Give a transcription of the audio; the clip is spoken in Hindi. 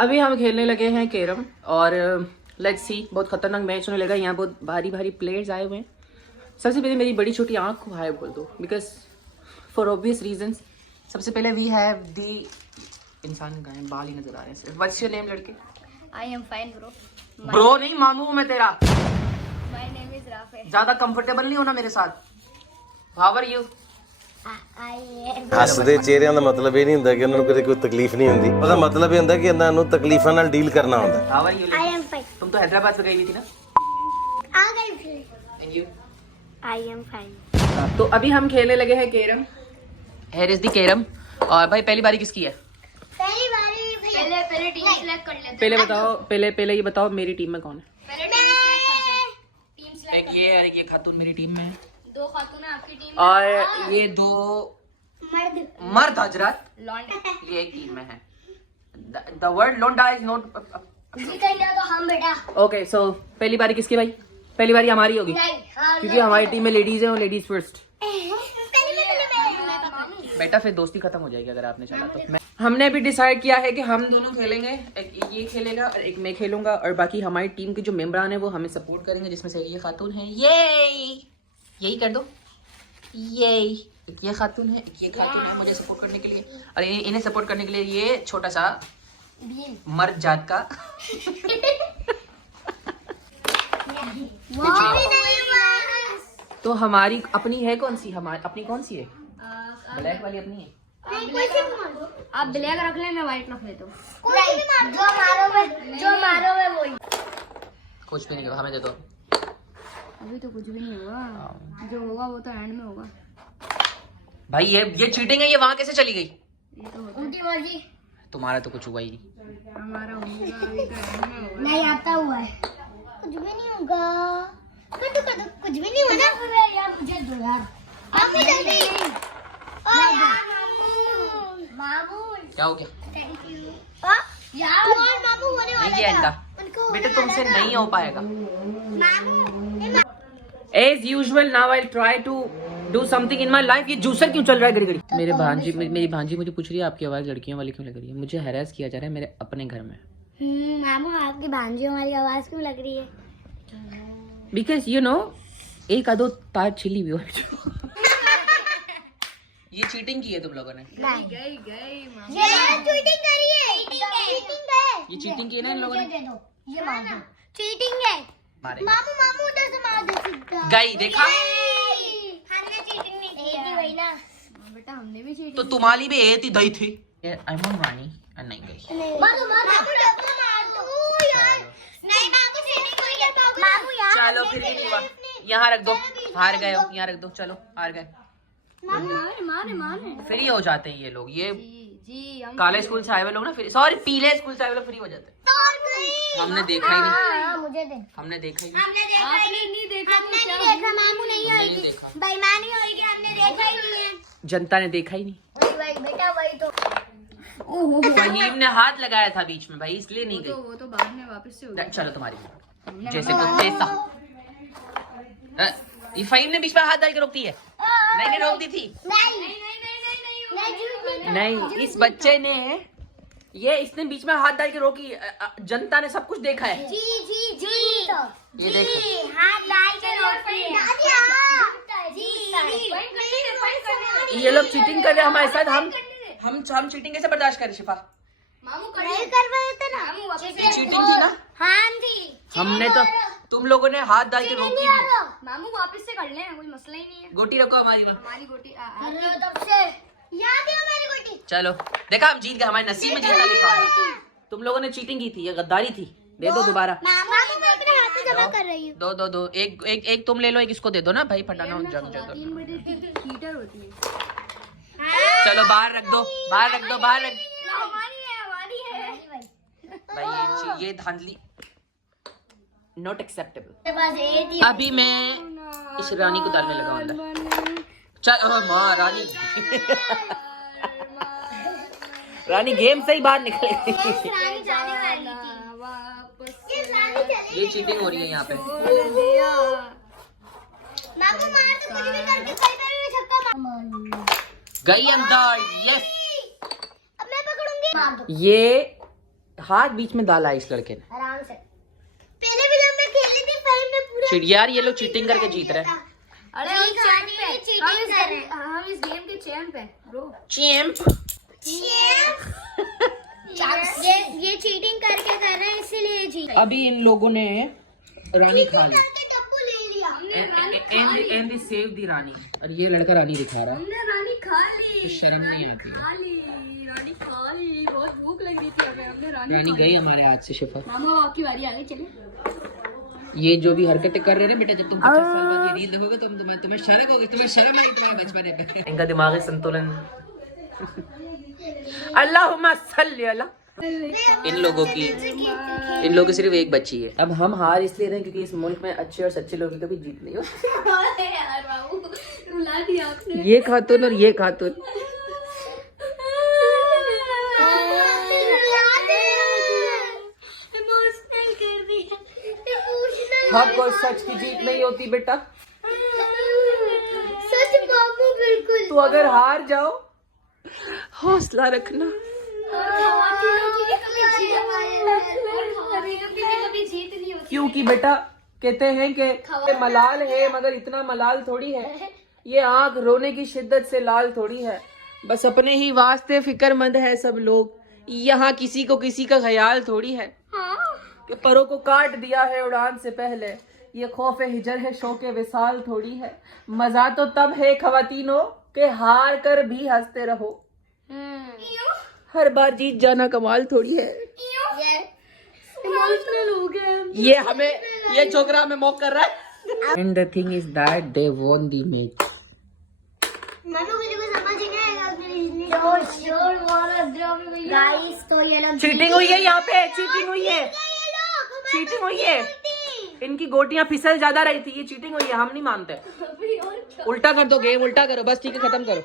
अभी हम खेलने लगे हैं कैरम और लेट्स सी बहुत खतरनाक मैच होने लगा। यहाँ बहुत भारी भारी प्लेयर्स आए हुए हैं। सबसे पहले मेरी बड़ी छोटी आँख को हाय बोल दो बिकॉज फॉर ऑब्वियस रीजंस। सबसे पहले वी हैव दी इंसान का बाल ही नजर आ रहे हैं। व्हाट्स योर नेम लड़के? I am fine bro. Bro नहीं मामू हूँ मैं तेरा। My name is Rafe. ज्यादा कंफर्टेबल नहीं होना मेरे साथ। How are you? ਹੱਸਦੇ ਚਿਹਰਿਆਂ ਦਾ ਮਤਲਬ ਇਹ ਨਹੀਂ ਹੁੰਦਾ ਕਿ ਉਹਨਾਂ ਨੂੰ ਕਦੇ ਕੋਈ ਤਕਲੀਫ ਨਹੀਂ ਹੁੰਦੀ। ਉਹਦਾ ਮਤਲਬ ਇਹ ਹੁੰਦਾ ਕਿ ਇਹਨਾਂ ਨੂੰ ਤਕਲੀਫਾਂ ਨਾਲ ਡੀਲ ਕਰਨਾ ਹੁੰਦਾ। How are you? I am fine. तुम तो हैदराबाद से गई हुई थी ना? आ गई फिर। And you? I am fine. तो अभी हम खेलने लगे हैं carrom. Here is the carrom. और भाई पहली बारी किसकी है? पहली बारी भैया पहले टीम सिलेक्ट कर लेते हैं। पहले बताओ, पहले ये बताओ मेरी टीम में कौन है? पहले टीम सिलेक्ट। एक ये और एक ये खातून मेरी टीम में है। दो खातून है आपकी टीम में और ये दो मर्द हजरत लौंडे ये एक टीम में है। द वर्ड लोंडा इज नॉट जीतेंगे तो हम बेटा। ओके। सो पहली बारी किसकी भाई? पहली बारी हमारी होगी क्योंकि हमारी टीम में लेडीज है और लेडीज फर्स्ट। बेटा फिर दोस्ती खत्म हो जाएगी अगर आपने चला तो। हमने अभी डिसाइड किया है कि हम दोनों खेलेंगे। एक ये खेलेगा और एक मैं खेलूंगा और बाकी हमारी टीम के जो मेंबरान है वो हमें सपोर्ट करेंगे, जिसमें से ये खातून है। यही कर दो। ये खातून है, ये खातून है मुझे सपोर्ट करने के लिए और इन्हें सपोर्ट करने के लिए ये छोटा सा मर्द जात का तो हमारी अपनी है कौन सी? हमारी अपनी कौन सी है? ब्लैक वाली अपनी है। आप ब्लैक रख ले, मैं व्हाइट रख लेता हूँ। जो मारोगे वही। कुछ भी नहीं होगा, हमें दे दो। अभी तो कुछ भी नहीं होगा, जो होगा वो तो एंड में होगा। भाई ये चीटिंग है। ये वहां कैसे चली गई? ये तो उनकी मर्जी। तुम्हारा तो कुछ हुआ ही नहीं। हमारा होगा अभी तो एंड में होगा। नहीं आता हुआ है, कुछ भी नहीं होगा। कुछ भी नहीं होना यार। मुझे दो यार। मामू जल्दी। ओ यार मामू क्या हो गया? थैंक यू यार। और मामू होने वाला नहीं था। था बेटे, तुमसे नहीं हो पाएगा। मामू as usual now I try to do something in my life. ये जूसर क्यों चल रहा है घड़ी घड़ी? मेरी भांजी मुझे पूछ रही है आपकी आवाज लड़कियों वाली क्यों लग रही है? मुझे हैरेस किया जा रहा है मेरे अपने घर में। मामू आपकी भांजियों वाली आवाज क्यों लग रही है? बिकॉज यू नो एक आधो तार छिली भी हो। ये चीटिंग की है तुम लोगों ने। गई ये चीटिंग करी है। ये चीटिंग की है ना इन लोगों ने। दे दो ये मार दो। चीटिंग है। मारे मामू उधर से मार दो सीधा। गई देखा? हमने चीटिंग नहीं की है वही ना बेटा। हमने भी चीटिंग तो तुम्हारी भी ए थी दही थी। आई एम रानी नहीं गई। मामू मार दो यार। नहीं मामू चीटिंग कोई कहता मामू यार। चलो फिर भी नहीं हुआ। यहाँ रख दो। हार गए हो, यहाँ रख दो। चलो हार गए। मारे फ्री हो जाते हैं ये लोग। ये जी हम काले स्कूल से आए हुए लोग ना, सॉरी पीले स्कूल से आए हुए लोग फ्री हो जाते हैं। हमने देखा ही नहीं। मुझे दे। हमने देखा ही नहीं। आपने नहीं देखा मामू नहीं नहीं होगी। देखा। बेईमानी होगी। हमने देखा ही नहीं है। जनता ने देखा ही नहीं। वही बेटा वही तो। फहीम ने हाथ लगाया था बीच में भाई, इसलिए नहीं गई। वो तो बाद में वापस से हो गया। चलो तुम्हारी जैसे कुछ जैसा। ये फहीम ने बीच में हाथ डाल के रोकती है। नहीं रोक दी थी। नहीं इस बच्चे ने इसने बीच में हाथ डाल के रोकी। जनता ने सब कुछ देखा है। जी ये देखो हाथ डाल के रोकती है। ये लोग चीटिंग कर रहे हैं हमारे साथ। हम चीटिंग कैसे बर्दाश्त करें शिफा? नहीं करवाए थे ना। चीटिंग थी ना। हाँ थी। हमने तो तुम लोगों ने हाथ डाल के रोकी थी। मामू वापस से कर ले, कोई मसला ही नहीं है। गोटी रखो हमारी में। हमारी गोटी तब से याद है हमारी गोटी। चलो देखा हम जीत गए। हमारे नसीब में जीतना लिखा है। तुम लोगों ने चीटिंग की थी, ये गद्दारी थी। दे दो दोबारा। मामू मैं अपने हाथ में जमा कर रही हूँ। दो एक तुम ले लो, एक इसको दे दो ना भाई। फटाना जंग जगह। 3 बजे हीटर होती है। चलो बाहर रख दो, बाहर रख दो, बाहर रख। हमारी है भाई ये धांधली नॉट एक्सेप्टेबल। बस एक ही। अभी मैं इस रानी को डालने लगा अंदर। चल माँ रानी। रानी गेम से ही बाहर निकले। रानी जाने वाली थी। ये चीटिंग हो रही है यहाँ पे। मामू मार तो कुछ भी करके कहीं पे भी छक्का मार। गई अंदर। यस अब मैं पकड़ूंगी। मार दो। ये हाथ बीच में डाला इस लड़के ने। आराम से। पहले भी जब मैं खेली थी फाइव में पूरा यार ये लोग चीटिंग करके जीत रहे हैं। अरे हम इस गेम के चैंप है ब्रो। चैंप ये चीटिंग करके कर रहे हैं इसीलिए जीत। अभी इन लोगों ने रानी खा ली टप्पू ले लिया एंड सेव दी रानी। और ये लड़का रानी दिखा रहा है। हमने रानी खा ली। शर्म नहीं आती है। रानी खा ली। बहुत भूख लग रही थी अभी हमने रानी गई हमारे हाथ से। शिफा मामा आपकी बारी आ गई चले। ये जो भी हरकतें कर रहे हैं बेटा, जब तुम 50 साल बाद ये रील देखोगे तो तुम्हें शर्म होगी। तुम्हें शर्म आई तुम्हारे बचपने पे। इनका दिमागी संतुलन अल्लाहुम्मा सल्ली अला। इन लोगों की सिर्फ एक बच्ची है। अब हम हार इसलिए रहे हैं क्योंकि इस मुल्क में अच्छे और सच्चे लोगों की कभी जीत नहीं होती। यार बाबू रुला दिया आपने। ये खातून और ये खातून हक और सच की जीत नहीं होती बेटा। सच बाबू बिल्कुल। तो अगर हार जाओ हौसला रखना। कभी जीत नहीं होती। क्योंकि बेटा कहते हैं कि मलाल है मगर इतना मलाल थोड़ी है। ये आंख रोने की शिद्दत से लाल थोड़ी है। बस अपने ही वास्ते फिक्रमंद है सब लोग। यहाँ किसी को किसी का ख्याल थोड़ी है कि परों को काट दिया है उड़ान से पहले। ये खौफ हिजर है शौके विसाल थोड़ी है। मजा तो तब है खवातीनों के हार कर भी हंसते रहो। हर बार जीत जाना कमाल थोड़ी है। ये हमें ये छोकरा हमें मॉक कर रहा है। And the thing is that they won the match. Guys तो ये लोग चीटिंग हुई है यहाँ पे। चीटिंग हुई है। चीटिंग हुई है। इनकी गोटियां फिसल ज्यादा रही थी। ये चीटिंग हुई है। हम नहीं मानते। उल्टा कर दो गेम। उल्टा करो बस। ठीक है खत्म करो।